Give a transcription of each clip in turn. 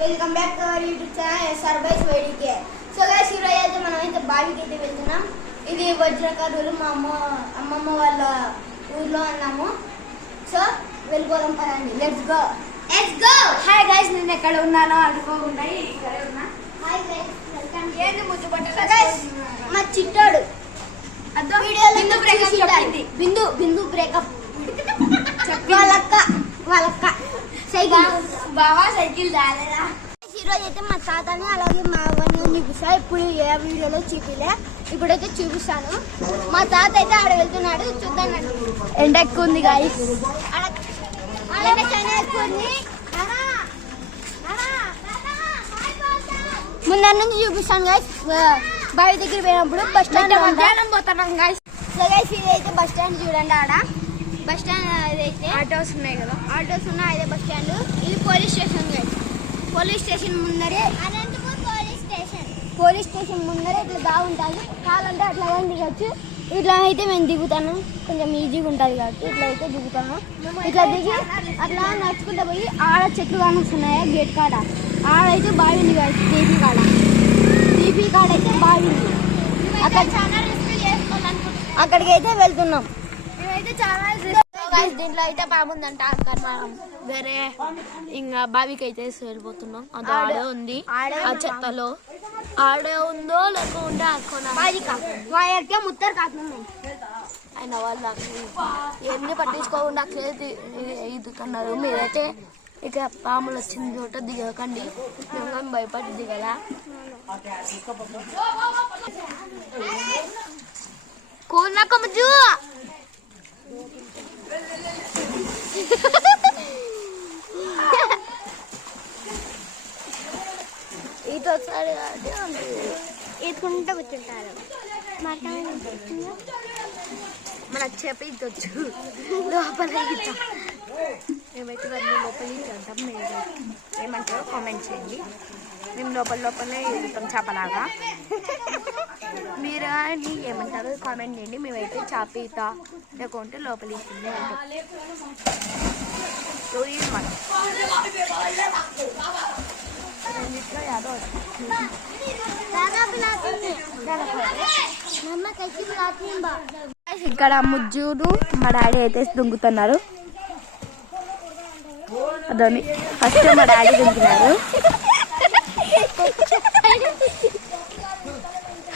Welcome back to our YouTube channel SR by స్వైడీకే. So guys ఈరోజు అయితే మనం అయితే బావికి అయితే వెళ్తున్నాం. ఇది వజ్రకరువులు మా అమ్మమ్మ వాళ్ళ ఊర్లో అన్నాము. సో వెళ్ళిపోదాం పదండి. Let's go. హాయ్ గైస్, నేను ఎక్కడ ఉన్నానో అనుకోకుండా ఇక్కడే ఉన్నా. Hi guys, welcome. ఏంది ముద్దు పట్టు గైస్ మా చిట్టాడు వీడియోలో బిందు బ్రేకప్ వాళ్ళక్క సైకిల్ బావా సైకిల్ దాలేదా. ఈరోజు అయితే మా తాతని అలాగే మా అవన్నీ చూపిస్తా. ఇప్పుడు ఏ వీడియోలో చూపిలే, ఇప్పుడైతే చూపిస్తాను. మా తాత అయితే ఆడ వెళ్తున్నాడు, చూద్దాం. ఎండ ఎక్కువ ఉంది గైస్, చాలా ఎక్కువ ఉంది. ముందర నుంచి చూపిస్తాను గైస్. బావి దగ్గర పోయినప్పుడు బస్ స్టాండ్ మధ్యాహ్నం పోతున్నాం గైస్. సో గైస్ ఇదైతే బస్ స్టాండ్ చూడండి. ఆడ బస్ స్టాండ్ అదైతే ఆటోస్ ఉన్నాయి కదా, ఆటోస్ ఉన్నాయి. అదే బస్ స్టాండ్. ఇది police station guys. Police station ముందరే అనంతపూర్ పోలీస్ స్టేషన్ ముందరే ఇట్లా బాగుంటుంది. కావాలంటే అట్లా కానీ దిగచ్చు. ఇట్లా అయితే మేము దిగుతాను, కొంచెం ఈజీగా ఉంటుంది కాబట్టి ఇట్లా అయితే దిగుతాను. ఇట్లా దిగి అట్లా నడుచుకుంటూ పోయి ఆడ చెట్లు కానొస్తున్నాయా గేట్ కాడ, ఆడైతే బావి ఉంది కదా. టీపీ కాడ అయితే బావి ఉంది. అక్కడ చాలా రిస్క్ చేసుకోవాలనుకుంటున్నాం. అక్కడికి అయితే వెళ్తున్నాం. మేమైతే చాలా దీంట్లో అయితే బాగుందంట. కానీ మనం వేరే ఇంకా బావికి అయితే వెళ్ళిపోతున్నాం. అది ఆడే ఉంది, ఆ చెత్తలో ఆడే ఉందో లేకుంటే అక్కడ ముత్తరు కాకుండా ఆయన వాళ్ళు ఎన్ని పట్టించుకోకుండా ఈదుతున్నారు. మీరైతే ఇక పాములు వచ్చిన చోట దిగకండి, మేము భయపడి దిగలా. కోన కమజు ఇది ఒకసారి ఈదుకుంటూ కూర్చుంటారు. మన చెప్పి ఇదొచ్చు లోపల మేమైతే దాన్ని లోపల అంటాం. మీరు ఏమంటారో కామెంట్ చేయండి. మేము లోపలనే ఇస్తాం చేపలాగా. మీరు అని ఏమంటారో కామెంట్ చేయండి. మేమైతే చేప లేకుంటే లోపల ఇస్తుంది అంటాం. మనం రెండిట్లో యాదో ఇక్కడ ముజ్జును మా డాడీ అయితే దుంకుతున్నారు. అదని ఫస్ట్ మా డాడీ దుంకున్నారు.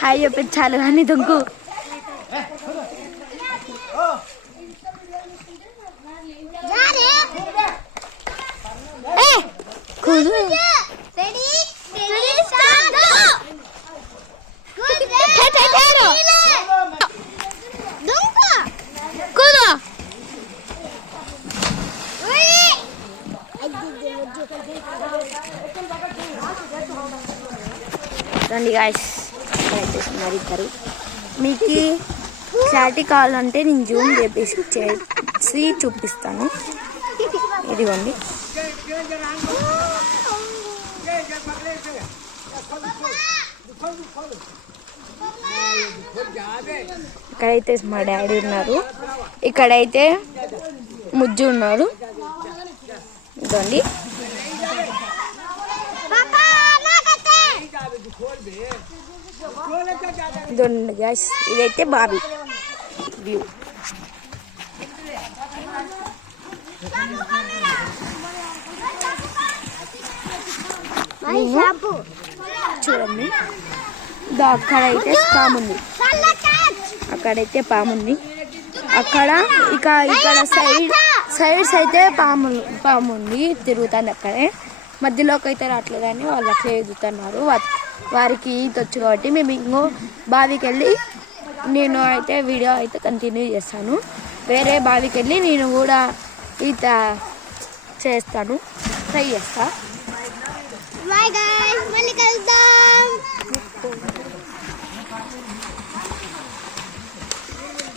హాయ్ చెప్పించాలి కానీ దుంకు. రండి గాయస్, ఇద్దరు. మీకు క్లారిటీ కావాలంటే నేను జూమ్ చేసి చూపిస్తాను. ఇదిగోండి. ఇక్కడైతే మా డాడీ ఉన్నారు, ఇక్కడైతే ముజ్జు ఉన్నారు. ఇదండి ఇదండి గ్యాస్. ఇదైతే బావి వ్యూ. చూడండి, అక్కడైతే పాముంది, అక్కడైతే పాముంది. అక్కడ ఇక్కడ సైడ్స్ అయితే పాము ఉంది, తిరుగుతుంది. అక్కడే మధ్యలోకి అయితే రావట్లేదని వాళ్ళు అట్లా ఎదుగుతున్నారు. వారికి ఈత వచ్చు కాబట్టి మేము ఇంకో బావికి వెళ్ళి నేను అయితే వీడియో అయితే కంటిన్యూ చేస్తాను. వేరే బావికి వెళ్ళి నేను కూడా ఈత చేస్తాను, ట్రై చేస్తా.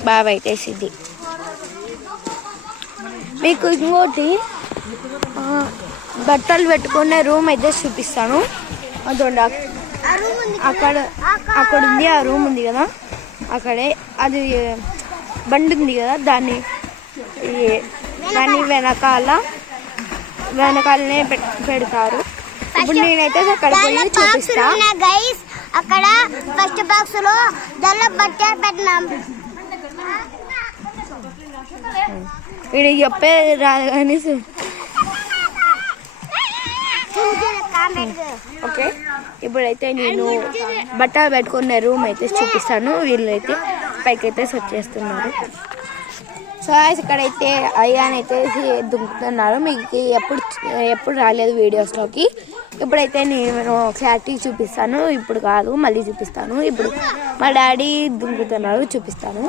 బావి అయితే సిద్ధి. మీకు ఇంకోటి బట్టలు పెట్టుకునే రూమ్ అయితే చూపిస్తాను. అదొండి అక్కడ ఉంది, ఆ రూమ్ ఉంది కదా అక్కడే. అది బండి ఉంది కదా, దాని వెనకాలనే పెడతారు. ఇప్పుడు నేనైతే అక్కడ పోయి చూపిస్తా గైస్. అక్కడ ఫస్ట్ బాక్స్ లో దానిలో బట్టర్ పెట్టినాం. వీడికి చెప్పే రాదు కానీ ఓకే. ఇప్పుడైతే నేను బట్టలు పెట్టుకున్న రూమ్ అయితే చూపిస్తాను. వీళ్ళైతే పైకి అయితే సెట్ చేస్తున్నారు. సో ఇక్కడైతే అయ్యానైతే దుంకుతున్నారు. మీకు ఎప్పుడు రాలేదు వీడియోస్లోకి. ఇప్పుడైతే నేను క్లారిటీ చూపిస్తాను. ఇప్పుడు కాదు, మళ్ళీ చూపిస్తాను. ఇప్పుడు మా డాడీ దుంకుతున్నారు, చూపిస్తాను.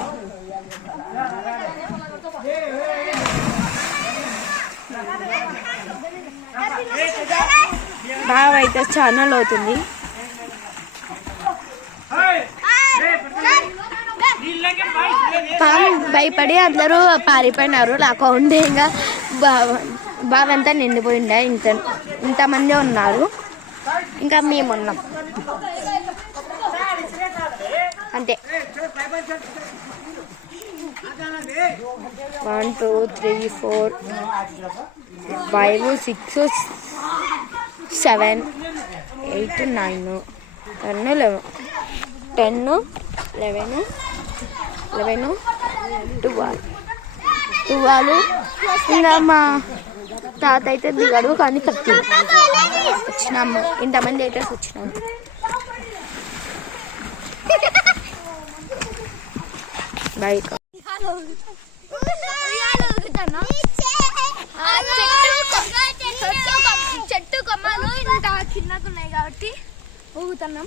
బాగా అయితే ఛానల్ అవుతుంది. భయపడి అందరూ పారిపోయినారు. నాకు ఉండే ఇంకా బావంతా నిండిపోయిండే. ఇంతమంది ఉన్నారు, ఇంకా మేము ఉన్నాం అంతే. 1 2 3 4 5 6 7 8 9 10 11 12 ఇంకా మా తాత అయితే దిగాడు, కానీ కత్తి వచ్చినాము. ఇంతమంది అయితే వచ్చినాము. బైక్ చెట్టు కొమ్మలు ఇంత చిన్నకున్నాయి కాబట్టి ఊగుతున్నాం.